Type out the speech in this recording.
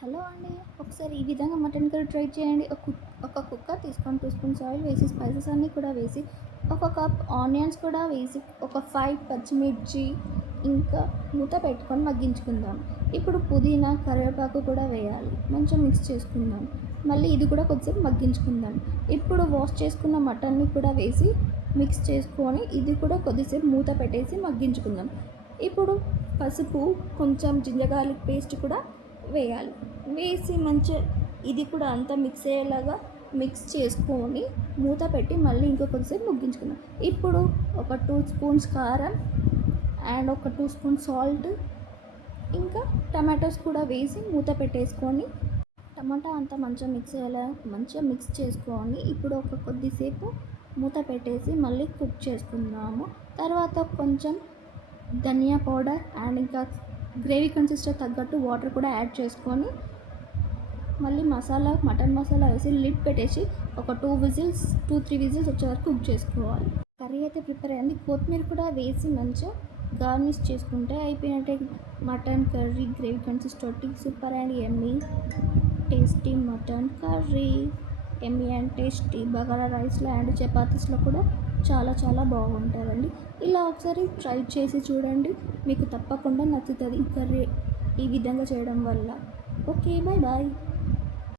Hello అండి. ఒకసారి ఈ విధంగా మటన్ కర్రీ ట్రై చేయండి. ఒక కుక్కర్ తీసుకొని 2 స్పూన్స్ ఆయిల్ వేసి స్పైసెస్ అన్నీ కూడా వేసి ఒక కప్ ఆనియన్స్ కూడా వేసి ఒక 5 పచ్చిమిర్చి ఇంకా మూత పెట్టుకొని మగ్గించుకుందాం. ఇప్పుడు పుదీనా కరివేపాకు కూడా వేయాలి. మంచిగా మిక్స్ చేసుకుందాం. మళ్ళీ ఇది కూడా కొద్దిసేపు మగ్గించుకుందాం. ఇప్పుడు వాష్ చేసుకున్న మటన్ని కూడా వేసి మిక్స్ చేసుకొని ఇది కూడా కొద్దిసేపు మూత పెట్టేసి మగ్గించుకుందాం. ఇప్పుడు పసుపు కొంచెం జింజర్ గార్లిక్ పేస్ట్ కూడా వేయాలి. వేసి మంచిగా ఇది కూడా అంతా మిక్స్ అయ్యేలాగా మిక్స్ చేసుకొని మూత పెట్టి మళ్ళీ ఇంకో కొద్దిసేపు ముగ్గించుకుందాం. ఇప్పుడు ఒక 2 స్పూన్స్ కారం అండ్ ఒక 2 స్పూన్స్ సాల్ట్ ఇంకా టమాటోస్ కూడా వేసి మూత పెట్టేసుకొని టమాటా అంతా మంచిగా మిక్స్ అయ్యేలా మంచిగా మిక్స్ చేసుకొని ఇప్పుడు ఒక కొద్దిసేపు మూత పెట్టేసి మళ్ళీ కుక్ చేసుకుందాము. తర్వాత కొంచెం ధనియా పౌడర్ అండ్ ఇంకా గ్రేవీ కన్సిస్టెన్సీ తగ్గట్టు వాటర్ కూడా యాడ్ చేసుకొని మళ్ళీ మటన్ మసాలా వేసి లిడ్ పెట్టేసి ఒక 2-3 విజిల్స్ వచ్చే వరకు కుక్ చేసుకోవాలి. కర్రీ అయితే ప్రిపేర్ అయ్యింది. కొత్తిమీర కూడా వేసి మంచిగా గార్నిష్ చేసుకుంటే అయిపోయినట్టే. Mutton curry gravy consistency super and yummy tasty mutton curry. Yummy and tasty bagara రైస్లో అండ్ చపాతీస్లో కూడా చాలా చాలా బాగుంటుందండి. ఇలా ఒకసారి ట్రై చేసి చూడండి, మీకు తప్పకుండా నచ్చుతుంది ఈ కర్రీ ఈ విధంగా చేయడం వల్ల. Okay, bye bye.